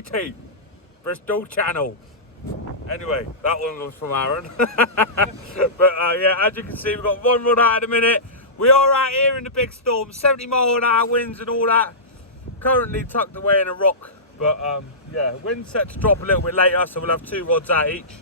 mighty Bristol Channel. Anyway, that one was from Aaron. But yeah, as you can see, we've got one rod out at the minute. We are out here in the big storm, 70-mile-an-hour winds and all that. Currently tucked away in a rock. But yeah, wind's set to drop a little bit later, so we'll have 2 rods out each.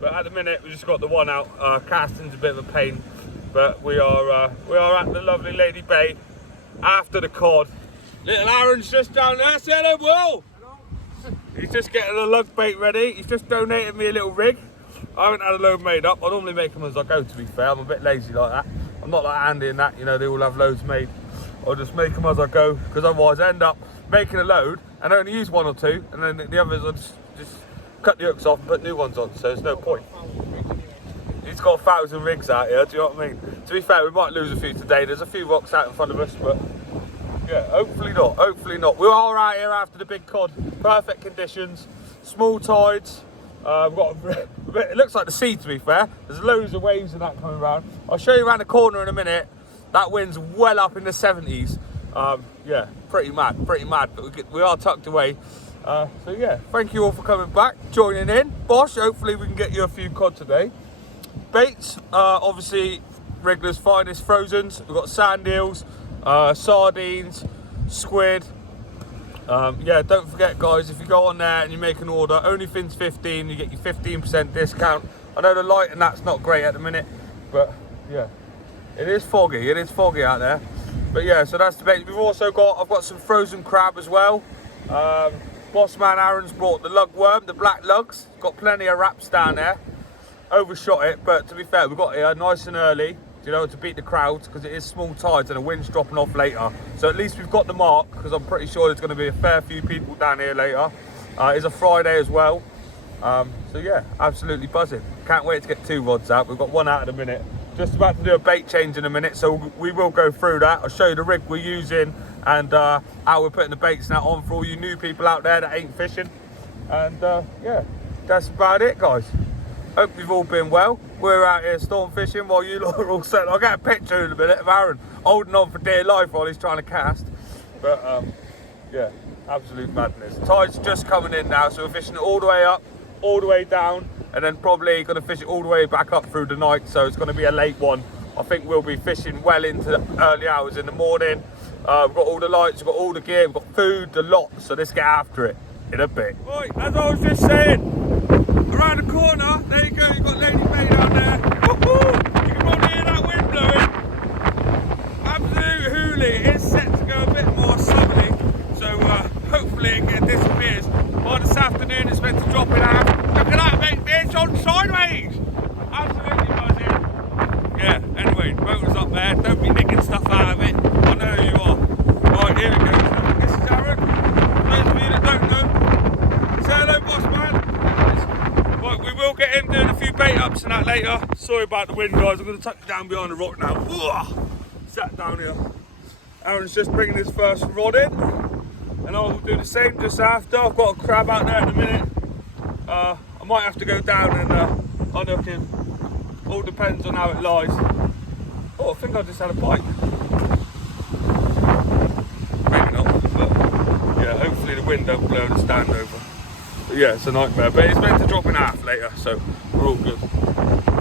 But at the minute, we just got the one out. Casting's a bit of a pain, but we are at the lovely Lady Bay after the cod. Little Aaron's just down there. Say hello, Will. He's just getting the lug bait ready. He's just donated me a little rig. I haven't had a load made up. I normally make them as I go, to be fair. I'm a bit lazy like that. I'm not like Andy and that, you know, they all have loads made. I'll just make them as I go, because otherwise I end up making a load and only use 1 or 2, and then the others I just cut the hooks off and put new ones on, so there's no point. He's got 1,000 rigs out here, do you know what I mean? To be fair, we might lose a few today. There's a few rocks out in front of us, but yeah, hopefully not, hopefully not. We are out here after the big cod. Perfect conditions, small tides. We've got it looks like the sea, to be fair. There's loads of waves and that coming around. I'll show you around the corner in a minute. That wind's well up in the 70s. Yeah, pretty mad, but we are tucked away. So yeah, thank you all for coming back, joining in. Bosh, hopefully we can get you a few cod today. Baits, obviously Wriggler's finest frozens. We've got sand eels, sardines, squid. Yeah, don't forget guys, if you go on there and you make an order, onlythins 15, you get your 15% discount. I know the light and that's not great at the minute, but yeah, it is foggy out there. But yeah, so that's the bait. We've also got, I've got some frozen crab as well. Boss man Aaron's brought the lugworm, the black lugs. Got plenty of wraps down there. Overshot it, but to be fair, we got here nice and early, you know, to beat the crowds, because it is small tides and the wind's dropping off later. So at least we've got the mark, because I'm pretty sure there's going to be a fair few people down here later. It's a Friday as well. So yeah, absolutely buzzing. Can't wait to get 2 rods out. We've got 1 out in a minute. Just about to do a bait change in a minute, so we will go through that. I'll show you the rig we're using and how we're putting the baits now on for all you new people out there that ain't fishing. And yeah, that's about it, guys. Hope you've all been well. We're out here storm fishing while you lot are all set. I'll get a picture in a minute of Aaron holding on for dear life while he's trying to cast. But yeah, absolute madness. Tide's just coming in now, so we're fishing it all the way up, all the way down, and then probably going to fish it all the way back up through the night. So it's going to be a late one. I think we'll be fishing well into the early hours in the morning. We've got all the lights, we've got all the gear, we've got food, the lot. So let's get after it in a bit. Right, as I was just saying, around the corner, there you go, you've got Lady Bay down there. Woohoo! You can probably hear that wind blowing. Absolute hoolie. It is set to go a bit more southerly, so hopefully it disappears. By this afternoon, it's meant to drop in half. Look at that, mate, it's on sideways. Absolutely buzzing. Yeah, anyway, the motor's up there. Don't be nicking stuff out of it. I know who you are. Right, here we go. This is Aaron. For those of you that don't know, say hello, boss man. Right, we will get him doing a few bait ups and that later. Sorry about the wind, guys. I'm going to tuck you down behind the rock now. Sat down here. Aaron's just bringing his first rod in, and I will do the same just after. I've got a crab out there in a minute. I might have to go down and unhook him. All depends on how it lies. Oh, I think I just had a bite. Maybe not, but yeah, hopefully the wind don't blow the stand over. But yeah, it's a nightmare, but it's meant to drop in half later, so we're all good.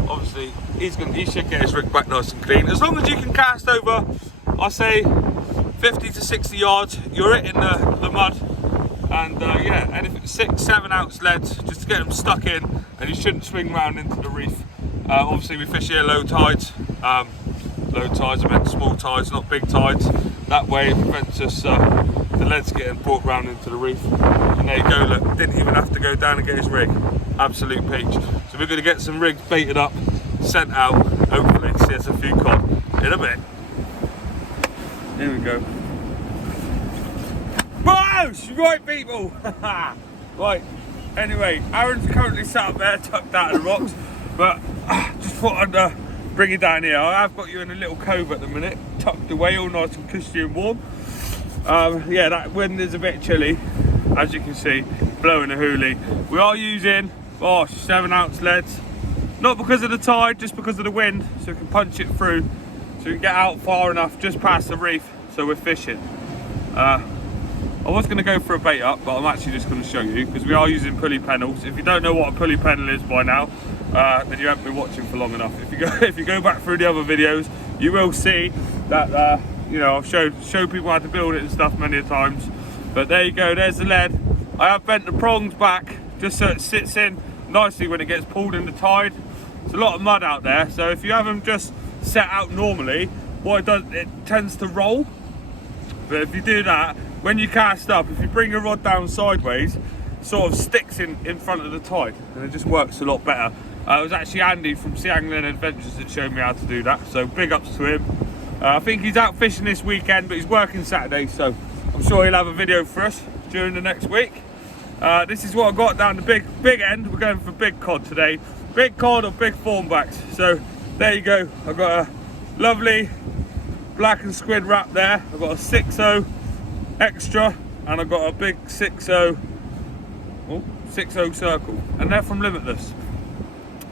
Obviously, he should get his rig back nice and clean. As long as you can cast over, I say 50 to 60 yards, you're hitting the mud. And yeah, anything 6-7 ounce leads, just to get them stuck in, and you shouldn't swing round into the reef. Obviously we fish here low tides. Low tides, I meant small tides, not big tides. That way it prevents us, the leads getting brought round into the reef. And there you go, look, didn't even have to go down and get his rig. Absolute peach. So we're going to get some rigs baited up, sent out, hopefully see us a few cod in a bit. Here we go. Bosh! Right, people! Right, anyway, Aaron's currently sat up there, tucked out of the rocks, but just thought I'd bring you down here. I have got you in a little cove at the minute, tucked away, all nice and cushy and warm. Yeah, that wind is a bit chilly, as you can see, blowing a hoolie. We are using, 7 ounce leads, not because of the tide, just because of the wind, so we can punch it through, so we can get out far enough, just past the reef, so we're fishing. I was going to go for a bait up, but I'm actually just going to show you because we are using pulley pennels. If you don't know what a pulley pennel is by now, then you haven't been watching for long enough. If you go back through the other videos, you will see that you know, I've showed people how to build it and stuff many a times. But there you go, there's the lead. I have bent the prongs back just so it sits in nicely when it gets pulled in the tide. There's a lot of mud out there, so if you have them just set out normally, what it does, it tends to roll. But if you do that, when you cast up, if you bring your rod down sideways, it sort of sticks in front of the tide, and it just works a lot better. It was actually Andy from Sea Angling Adventures that showed me how to do that, so big ups to him. I think he's out fishing this weekend, but he's working Saturday, so I'm sure he'll have a video for us during the next week. This is what I got down the big end. We're going for big cod today. Big cod or big thornbacks. So there you go. I've got a lovely black and squid wrap there. I've got a 6.0 extra, and I've got a big 6.0 circle, and they're from Limitless.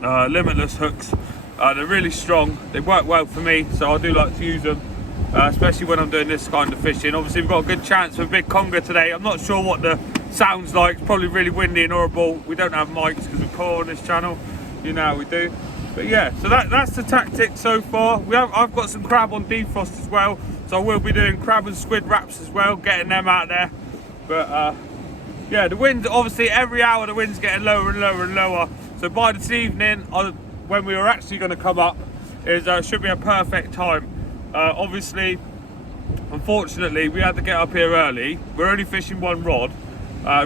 Limitless hooks. They're really strong. They work well for me, so I do like to use them, especially when I'm doing this kind of fishing. Obviously, we've got a good chance for a big conger today. I'm not sure what the sounds like. It's probably really windy and horrible. We don't have mics because we're poor on this channel. You know how we do. But yeah, so that's the tactic so far. I've got some crab on defrost as well, so I will be doing crab and squid wraps as well, getting them out there. But yeah, the wind, obviously every hour the wind's getting lower and lower and lower. So by this evening, when we were actually going to come up, should be a perfect time. Obviously, unfortunately, we had to get up here early. We're only fishing one rod,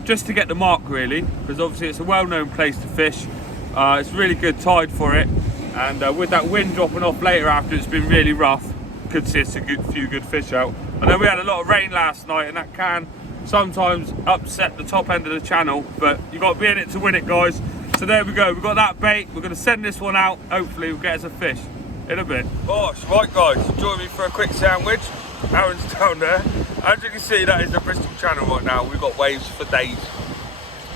just to get the mark really, because obviously it's a well-known place to fish. It's really good tide for it, and with that wind dropping off later after it's been really rough, could see a few good fish out. I know we had a lot of rain last night, and that can sometimes upset the top end of the channel, but you got to be in it to win it, guys. So there we go, we've got that bait. We're going to send this one out. Hopefully we'll get us a fish in a bit. Gosh, right guys, join me for a quick sandwich. Aaron's down there. As you can see, that is the Bristol Channel right now. We've got waves for days.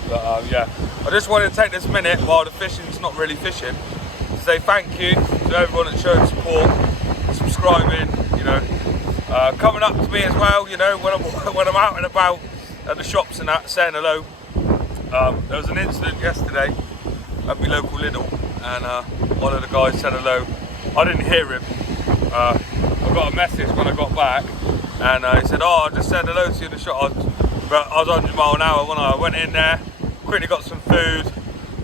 But yeah, I just wanted to take this minute while the fishing's not really fishing to say thank you to everyone that showed support, subscribing, you know, coming up to me as well, you know, when I'm out and about at the shops and that, saying hello. There was an incident yesterday at my local Lidl, and one of the guys said hello. I didn't hear him. I got a message when I got back, and he said, "Oh, I just said hello to you in the shop." But I was 100 miles an hour when I went in there, quickly got some food,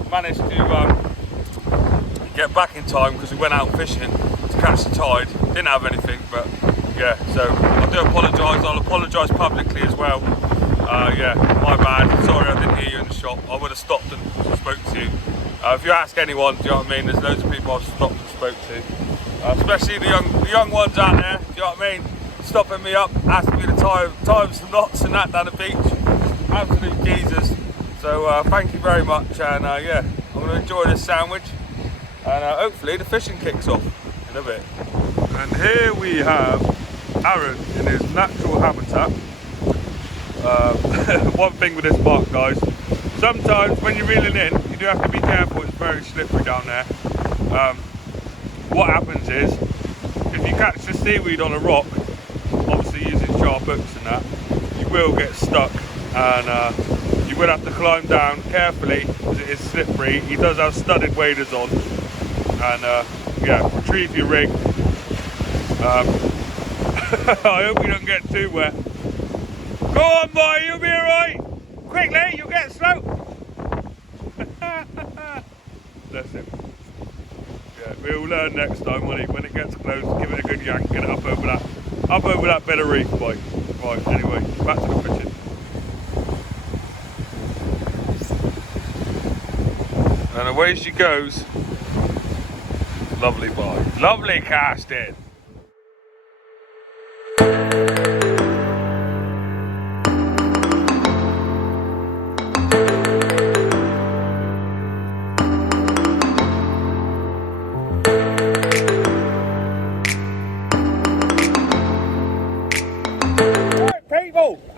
managed to get back in time because we went out fishing to catch the tide. Didn't have anything, but yeah, so I do apologise. I'll apologise publicly as well. Yeah, my bad. Sorry I didn't hear you in the shop. I would have stopped and spoke to you. If you ask anyone, do you know what I mean? There's loads of people I've stopped and spoke to. Especially the young ones out there, do you know what I mean? Stopping me up, asking me to tie some knots and that down the beach. Absolute geezers. So thank you very much, and yeah, I'm going to enjoy this sandwich, and hopefully the fishing kicks off in a bit. And here we have Aaron in his natural habitat. One thing with this bark, guys, sometimes when you're reeling in, you do have to be careful. It's very slippery down there. What happens is, if you catch the seaweed on a rock, obviously using sharp hooks and that, you will get stuck, and you will have to climb down carefully because it is slippery. He does have studded waders on, and yeah, retrieve your rig. I hope you don't get too wet. Go on, boy, you'll be alright. Quickly, you'll get slow. Bless him. Yeah, we'll learn next time, won't he? When it gets close, give it a good yank, get it up over that bit of reef, boy. Right, anyway, back to the fishing. And away she goes. Lovely boy. Lovely casting.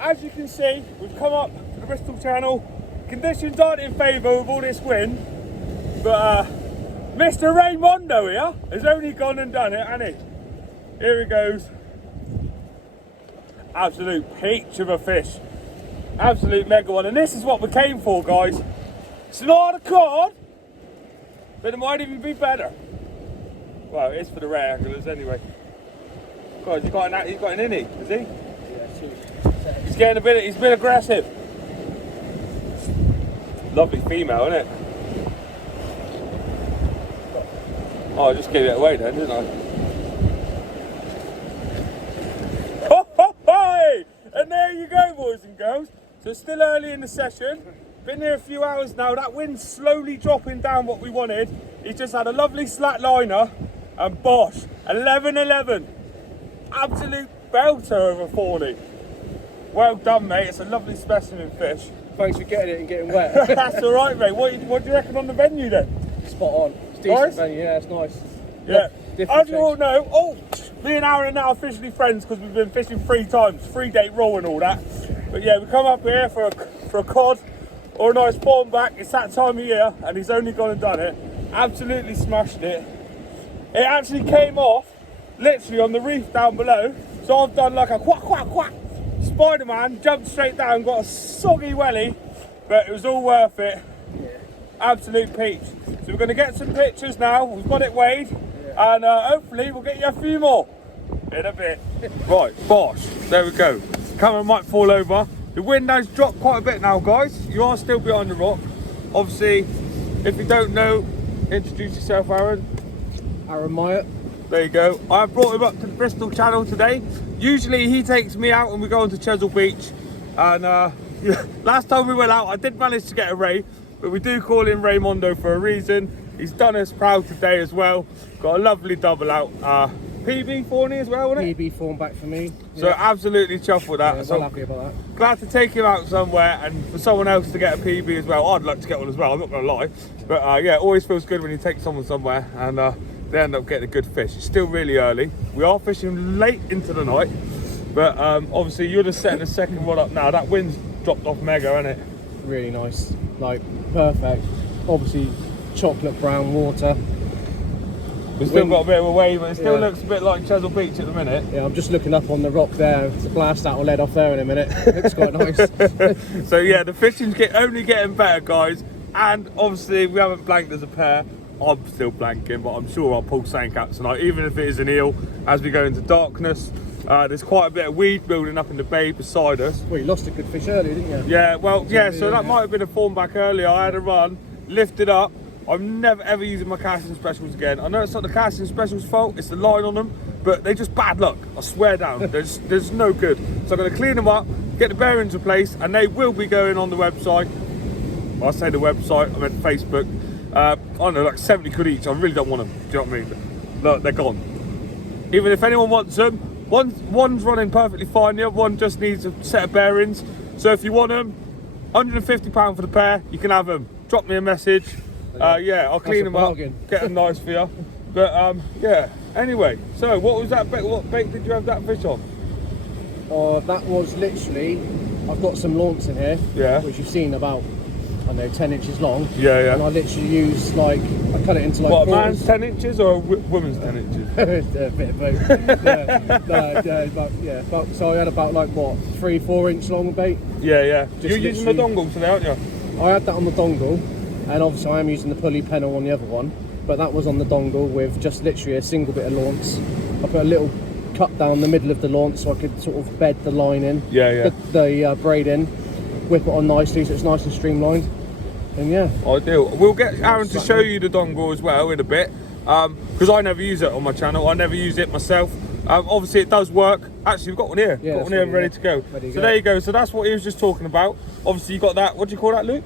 As you can see, we've come up to the Bristol Channel. Conditions aren't in favour with all this wind, but Mr. Raymondo here has only gone and done it, hasn't he? Here he goes. Absolute peach of a fish. Absolute mega one. And this is what we came for, guys. It's not a cod, but it might even be better. Well, it is for the rare anglers anyway. Guys, he's got an innie, is he? Yeah, he's getting he's a bit aggressive. Lovely female, isn't it? Oh, I just gave it away then, didn't I? Ho, ho, ho! And there you go, boys and girls. So it's still early in the session. Been here a few hours now. That wind's slowly dropping down what we wanted. He's just had a lovely slack liner. And bosh, 11-11. Absolute belter over 40. Well done, mate. It's a lovely specimen fish. Thanks for getting it and getting wet. That's all right, mate. What do you reckon on the venue then? Spot on. It's decent Nice? venue, yeah, it's nice. Yeah. Different As you all know, me and Aaron are now officially friends because we've been fishing 3 times, 3-day roll and all that. But yeah, we come up here for a cod or a nice fawn back. It's that time of year and he's only gone and done it. Absolutely smashed it. It actually came off literally on the reef down below. So I've done like a quack, quack, quack. Spider-Man, jumped straight down, got a soggy welly, but it was all worth it. Yeah. Absolute peach. So we're going to get some pictures now. We've got it weighed, and hopefully we'll get you a few more in a bit. Right, bosh. There we go. Camera might fall over. The wind has dropped quite a bit now, guys. You are still behind the rock. Obviously, if you don't know, introduce yourself, Aaron. Aaron Myatt. There you go. I brought him up to the Bristol Channel today. Usually he takes me out and we go on to Chesil Beach. And last time we went out, I did manage to get a ray, but we do call him Raymondo for a reason. He's done us proud today as well. Got a lovely double out. PB Fawny as well, wasn't it? PB fawn back for me. So absolutely chuffed with that. Yeah, So well happy about that. glad to take him out somewhere and for someone else to get a PB as well. I'd like to get one as well, I'm not going to lie. But yeah, it always feels good when you take someone somewhere and they end up getting a good fish. It's still really early. We are fishing late into the night, but obviously you're just setting the second rod up now. That wind's dropped off mega, hasn't it? Really nice, like perfect. Obviously, chocolate brown water. We've still got a bit of a wave, but it still looks a bit like Chesil Beach at the minute. Yeah, I'm just looking up on the rock there to blast that lead off there in a minute. It's quite nice. So yeah, the fishing's only getting better, guys. And obviously we haven't blanked as a pair. I'm still blanking, but I'm sure I'll pull something out tonight, even if it is an eel, as we go into darkness. There's quite a bit of weed building up in the bay beside us. Well, you lost a good fish earlier, didn't you? Yeah, well, yeah, so that might have been a fawn back earlier. I had a run, lifted up. I'm never ever using my casting specials again. I know it's not the casting specials' fault, it's the line on them, but they're just bad luck, I swear down. There's no good. So I'm going to clean them up, get the bearings replaced, and they will be going on the website. Well, I say the website, I meant Facebook. I don't know, like 70 quid each. I really don't want them. Do you know what I mean? Look, they're gone. Even if anyone wants them, one's running perfectly fine. The other one just needs a set of bearings. So if you want them, £150 for the pair. You can have them. Drop me a message. Yeah, I'll clean them up, get them nice for you. But yeah. Anyway, so what was that bait? What bait did you have that fish on? That was literally. I've got some launce in here. Yeah. Which you've seen about. I know 10 inches long. Yeah, yeah. And I literally use I cut it into like. What, a man's 10 inches or a woman's 10 inches? A bit of both. So I had about 3-4 inch long bait. Yeah, yeah. Just You're using the dongle today, aren't you? I had that on the dongle, and obviously I am using the pulley pennel on the other one, but that was on the dongle with just literally a single bit of launce. I put a little cut down the middle of the launce so I could sort of bed the line in. Yeah, yeah. The braid in, whip it on nicely so it's nice and streamlined. And yeah. Ideal. We'll get Aaron to show you the dongle as well in a bit, because I never use it on my channel. I never use it myself. Obviously it does work. Actually, we've got one here. Yeah, got one here ready to go. So there you go. So that's what he was just talking about. Obviously you got that. What do you call that loop?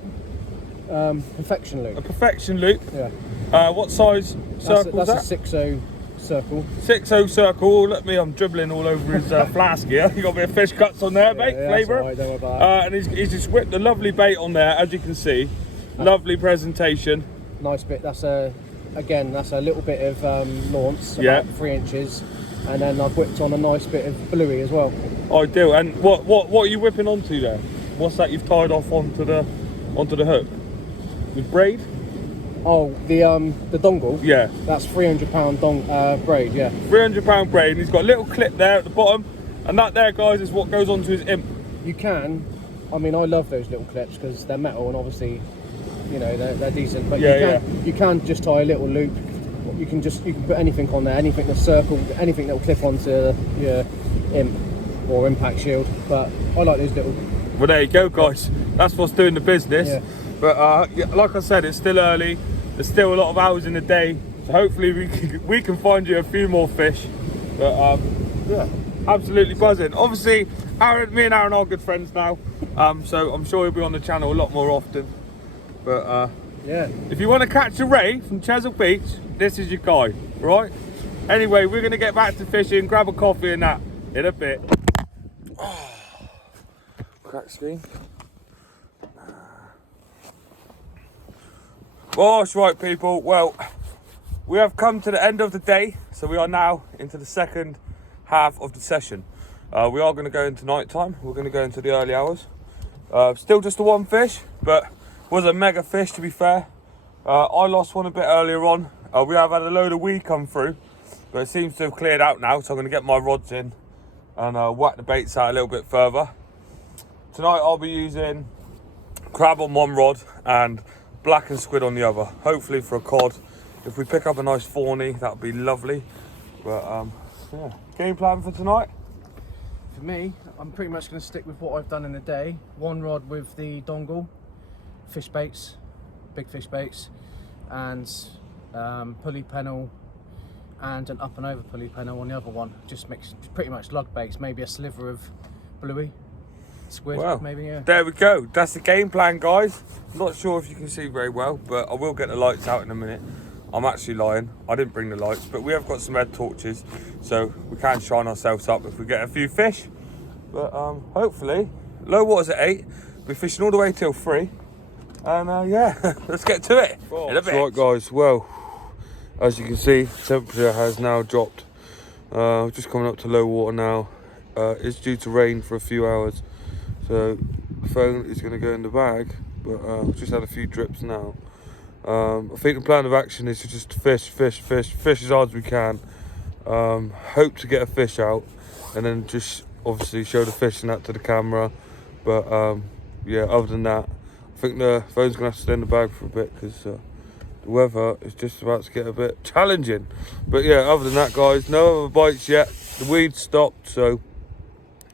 Perfection loop. A perfection loop. Yeah. What size circle is that? That's a 6-0 circle. 6-0 circle. Oh, look at me, I'm dribbling all over his flask here. You got a bit of fish cuts on there, mate. Flavour. Right, don't worry about that. And he's just whipped a lovely bait on there, as you can see. Lovely presentation. Nice bit. That's a little bit of launce, about 3 inches, and then I've whipped on a nice bit of bluey as well. Ideal. And what are you whipping onto there? What's that you've tied off onto the hook? With braid? Oh, the dongle. Yeah. That's £300 braid. Yeah. £300 braid. And he's got a little clip there at the bottom, and that there, guys, is what goes onto his imp. You can I mean, I love those little clips because they're metal and obviously, you know, they're decent. But you can just tie a little loop. You can put anything on there, anything that's circled, anything that will clip onto your imp or impact shield. But I like those little. Well, there you go, guys. That's what's doing the business. Yeah. But yeah, like I said, it's still early. There's still a lot of hours in the day, so hopefully we can find you a few more fish. But yeah, absolutely buzzing. Obviously, me and Aaron are good friends now, so I'm sure he'll be on the channel a lot more often. But yeah, if you want to catch a ray from Chesil Beach, this is your guy, right? Anyway, we're gonna get back to fishing, grab a coffee and that in a bit. Oh, crack screen. Gosh, right people, well, we have come to the end of the day, so we are now into the second half of the session. We are going to go into night time. We're going to go into the early hours. Still just the one fish, but was a mega fish to be fair. I lost one a bit earlier on. We have had a load of weed come through, but it seems to have cleared out now, so I'm going to get my rods in and whack the baits out a little bit further. Tonight I'll be using crab on one rod and black and squid on the other, hopefully for a cod. If we pick up a nice fawny, that would be lovely. But yeah, game plan for tonight? For me, I'm pretty much going to stick with what I've done in the day. One rod with the dongle, fish baits, big fish baits, and pulley pennel, and an up and over pulley pennel on the other one. Just mix pretty much lug baits, maybe a sliver of bluey, squid, well, maybe, yeah. There we go. That's the game plan, guys. Not sure if you can see very well, but I will get the lights out in a minute. I'm actually lying. I didn't bring the lights, but we have got some head torches, so we can shine ourselves up if we get a few fish. But hopefully, low water's at 8. We're fishing all the way till 3. And yeah, let's get to it in a bit. Right, guys. Well, as you can see, temperature has now dropped. Just coming up to low water now. It's due to rain for a few hours. So the phone is going to go in the bag, but I've just had a few drips now. I think the plan of action is to just fish as hard as we can. Hope to get a fish out, and then just obviously show the fish and that to the camera. But yeah, other than that, I think the phone's going to have to stay in the bag for a bit because the weather is just about to get a bit challenging. But yeah, other than that, guys, no other bites yet. The weed stopped, so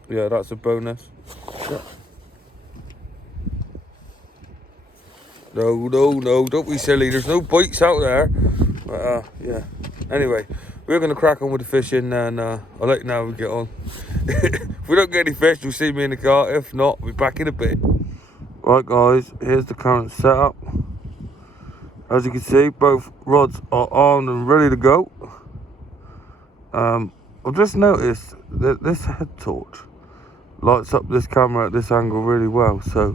yeah, that's a bonus. Yeah. No, don't be silly. There's no bites out there. But, yeah. Anyway, we're going to crack on with the fishing, and I'll let you know how we get on. If we don't get any fish, you'll see me in the car. If not, we'll be back in a bit. Right, guys, here's the current setup. As you can see, both rods are armed and ready to go. I've just noticed that this head torch lights up this camera at this angle really well, so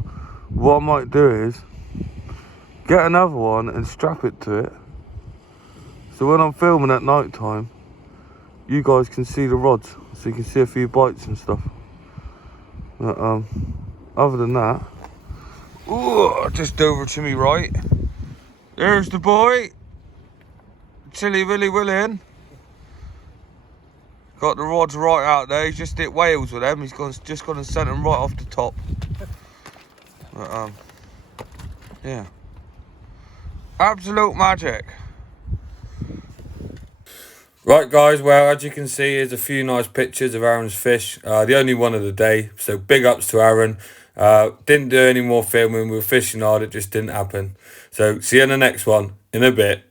what I might do is get another one and strap it to it, so when I'm filming at night time you guys can see the rods, so you can see a few bites and stuff. But, other than that, ooh, just over to me right, there's the boy, Chilly Willy Willing. Got the rods right out there. He's just hit whales with them. He's just gone and sent them right off the top. But, yeah, absolute magic. Right, guys. Well, as you can see, here's a few nice pictures of Aaron's fish. The only one of the day. So big ups to Aaron. Didn't do any more filming. We were fishing hard. It just didn't happen. So see you in the next one in a bit.